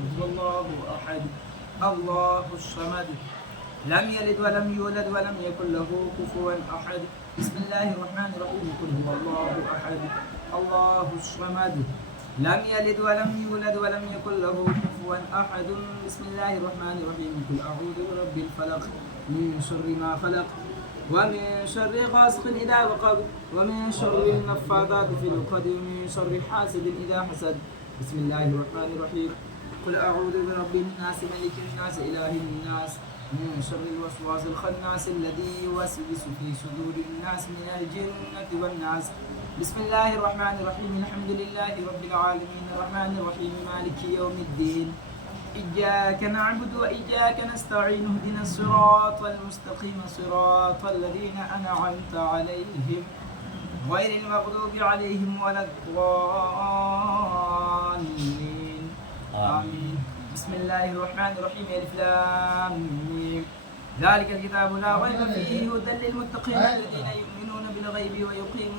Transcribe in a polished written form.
قل هو الله أحد الله الصمد لم يلد ولم يولد ولم يكن له كفوا أحد بسم الله الرحمن الرحيم قل هو الله أحد الله الصمد لم يلد ولم يولد ولم يكن له كفوا أحد بسم الله الرحمن الرحيم قل أعوذ برب الفلق من شر ما خلق ومن شر غاسق إذا وقب ومن شر النفاثات في العقد ومن شر حاسد إذا حسد بسم الله الرحمن الرحيم قل أعوذ برب الناس ملك الناس إله الناس من شر الوسواس الخناس الذي يوسوس في صدور الناس من الجنة والناس بسم الله الرحمن الرحيم الحمد لله رب العالمين الرحمن الرحيم مالك يوم الدين إياك نعبد وإياك نستعين اهدنا الصراط المستقيم صراط الذين أنعمت عليهم غير المغضوب عليهم ولا الضالين آمين بسم الله الرحمن الرحيم ألف لام ميم ذلك الكتاب لا ريب فيه هدى للمتقين الذين يؤمنون بالغيب ويقيمون